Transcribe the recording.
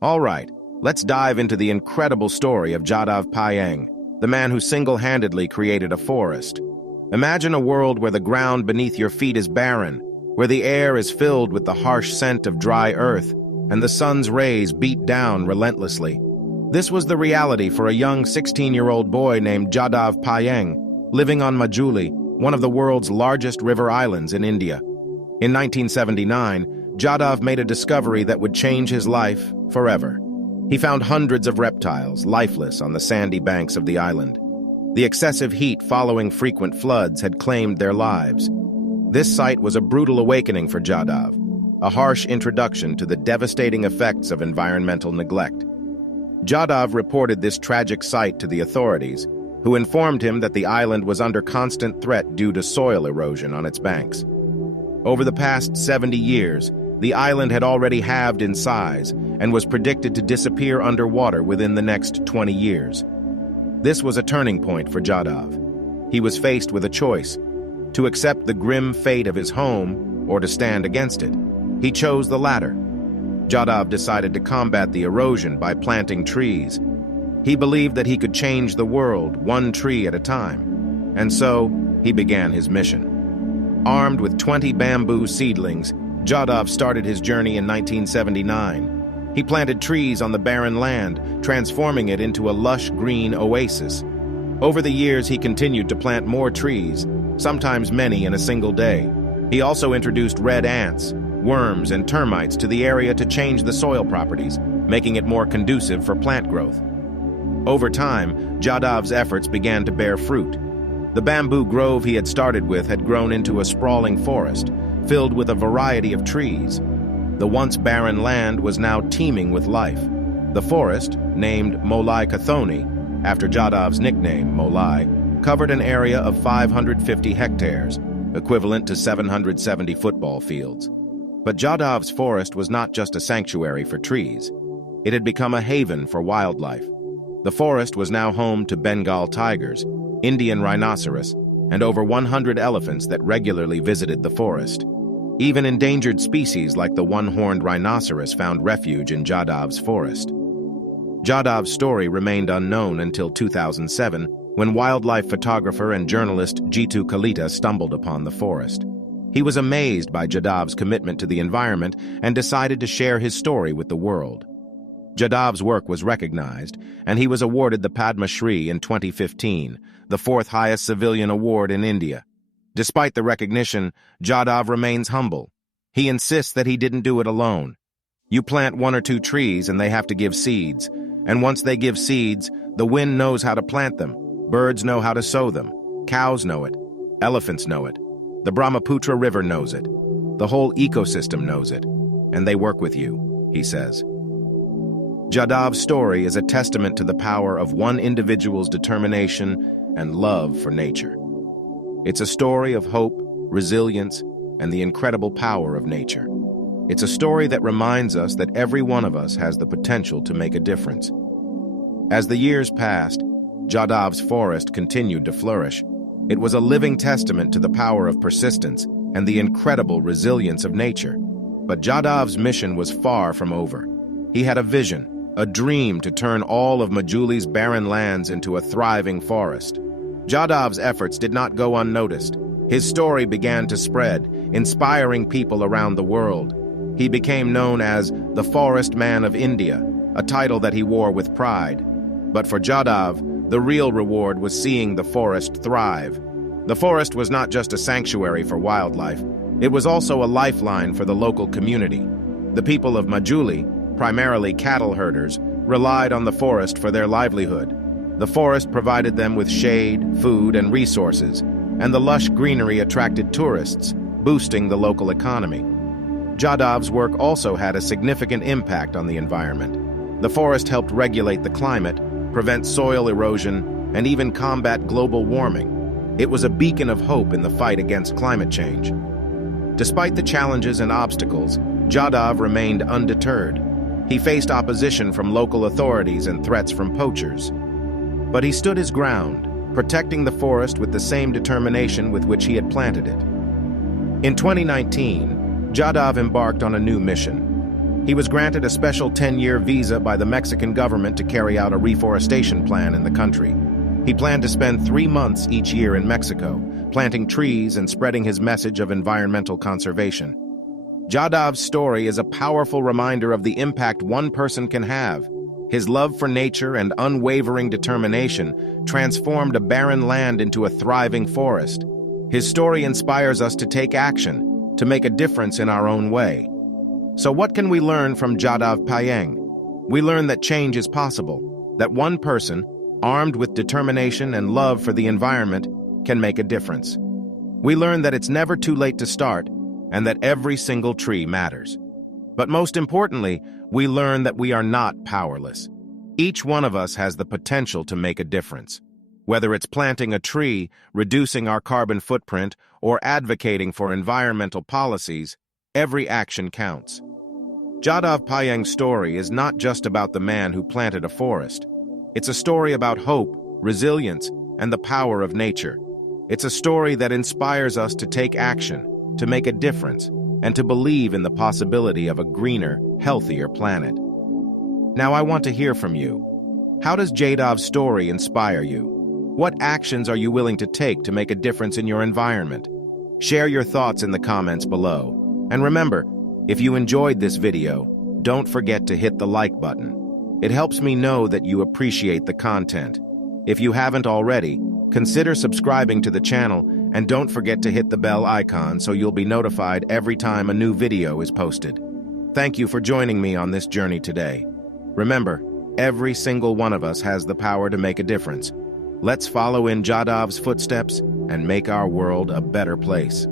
All right, let's dive into the incredible story of Jadav Payeng, the man who single-handedly created a forest. Imagine a world where the ground beneath your feet is barren, where the air is filled with the harsh scent of dry earth, and the sun's rays beat down relentlessly. This was the reality for a young 16-year-old boy named Jadav Payeng, living on Majuli, one of the world's largest river islands in India. In 1979, Jadav made a discovery that would change his life forever. He found hundreds of reptiles lifeless on the sandy banks of the island. The excessive heat following frequent floods had claimed their lives. This sight was a brutal awakening for Jadav, a harsh introduction to the devastating effects of environmental neglect. Jadav reported this tragic sight to the authorities, who informed him that the island was under constant threat due to soil erosion on its banks. Over the past 70 years, the island had already halved in size and was predicted to disappear underwater within the next 20 years. This was a turning point for Jadav. He was faced with a choice: to accept the grim fate of his home or to stand against it. He chose the latter. Jadav decided to combat the erosion by planting trees. He believed that he could change the world one tree at a time, and so he began his mission. Armed with 20 bamboo seedlings, Jadav started his journey in 1979. He planted trees on the barren land, transforming it into a lush green oasis. Over the years, he continued to plant more trees, sometimes many in a single day. He also introduced red ants, worms, and termites to the area to change the soil properties, making it more conducive for plant growth. Over time, Jadav's efforts began to bear fruit. The bamboo grove he had started with had grown into a sprawling forest, filled with a variety of trees. The once barren land was now teeming with life. The forest, named Molai Kathoni, after Jadav's nickname, Molai, covered an area of 550 hectares, equivalent to 770 football fields. But Jadav's forest was not just a sanctuary for trees. It had become a haven for wildlife. The forest was now home to Bengal tigers, Indian rhinoceros, and over 100 elephants that regularly visited the forest. Even endangered species like the one-horned rhinoceros found refuge in Jadav's forest. Jadav's story remained unknown until 2007, when wildlife photographer and journalist Jitu Kalita stumbled upon the forest. He was amazed by Jadav's commitment to the environment and decided to share his story with the world. Jadav's work was recognized, and he was awarded the Padma Shri in 2015, the fourth highest civilian award in India. Despite the recognition, Jadav remains humble. He insists that he didn't do it alone. You plant one or two trees and they have to give seeds, and once they give seeds, the wind knows how to plant them, birds know how to sow them, cows know it, elephants know it, the Brahmaputra River knows it, the whole ecosystem knows it, and they work with you, he says. Jadav's story is a testament to the power of one individual's determination and love for nature. It's a story of hope, resilience, and the incredible power of nature. It's a story that reminds us that every one of us has the potential to make a difference. As the years passed, Jadav's forest continued to flourish. It was a living testament to the power of persistence and the incredible resilience of nature. But Jadav's mission was far from over. He had a vision, a dream to turn all of Majuli's barren lands into a thriving forest. Jadav's efforts did not go unnoticed. His story began to spread, inspiring people around the world. He became known as the Forest Man of India, a title that he wore with pride. But for Jadav, the real reward was seeing the forest thrive. The forest was not just a sanctuary for wildlife, it was also a lifeline for the local community. The people of Majuli, primarily cattle herders, relied on the forest for their livelihood. The forest provided them with shade, food, and resources, and the lush greenery attracted tourists, boosting the local economy. Jadav's work also had a significant impact on the environment. The forest helped regulate the climate, prevent soil erosion, and even combat global warming. It was a beacon of hope in the fight against climate change. Despite the challenges and obstacles, Jadav remained undeterred. He faced opposition from local authorities and threats from poachers. But he stood his ground, protecting the forest with the same determination with which he had planted it. In 2019, Jadav embarked on a new mission. He was granted a special 10-year visa by the Mexican government to carry out a reforestation plan in the country. He planned to spend 3 months each year in Mexico, planting trees and spreading his message of environmental conservation. Jadav's story is a powerful reminder of the impact one person can have. His love for nature and unwavering determination transformed a barren land into a thriving forest. His story inspires us to take action, to make a difference in our own way. So what can we learn from Jadav Payeng? We learn that change is possible, that one person, armed with determination and love for the environment, can make a difference. We learn that it's never too late to start, and that every single tree matters. But most importantly, we learn that we are not powerless. Each one of us has the potential to make a difference. Whether it's planting a tree, reducing our carbon footprint, or advocating for environmental policies, every action counts. Jadav Payeng's story is not just about the man who planted a forest. It's a story about hope, resilience, and the power of nature. It's a story that inspires us to take action, to make a difference, and to believe in the possibility of a greener, healthier planet. Now I want to hear from you. How does Jadav's story inspire you? What actions are you willing to take to make a difference in your environment? Share your thoughts in the comments below. And remember, if you enjoyed this video, don't forget to hit the like button. It helps me know that you appreciate the content. If you haven't already, consider subscribing to the channel and don't forget to hit the bell icon so you'll be notified every time a new video is posted. Thank you for joining me on this journey today. Remember, every single one of us has the power to make a difference. Let's follow in Jadav's footsteps and make our world a better place.